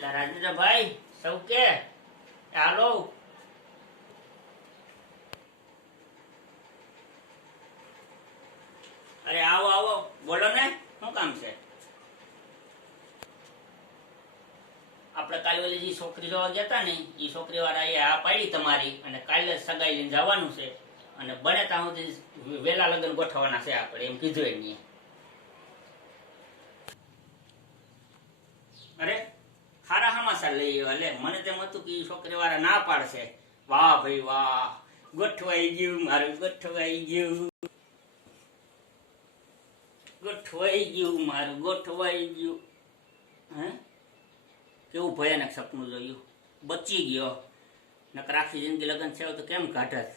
એટલે રાજેન્દ્રભાઈ, સૌ કે? હાલો. અરે, આવો આવો. બોલો ને, શું કામ છે? આપણે કાલે જે છોકરી જોવા ગયા ને એ છોકરી વાળા એ આ પાડી તમારી અને કાલે સગાઈ લઈને જવાનું છે. અને બને ત્યાં સુધી વેલા લગ્ન ગોઠવવાના છે આપણે, એમ કીધું એની અરે ખારા લઈ એટલે મને તેમ હતું કે એ છોકરી વાળા ના પાડશે. વાહ ભાઈ વાહ. ગોઠવાઈ ગયું મારું, ગોઠવાઈ ગયું. ગોઠવાઈ ગયું મારું, ગોઠવાઈ ગયું. હે? કેવું ભયાનક સપનું જોયું. બચી ગયો. નકર આખી જિંદગી લગ્ન છે તો કેમ કાઢત?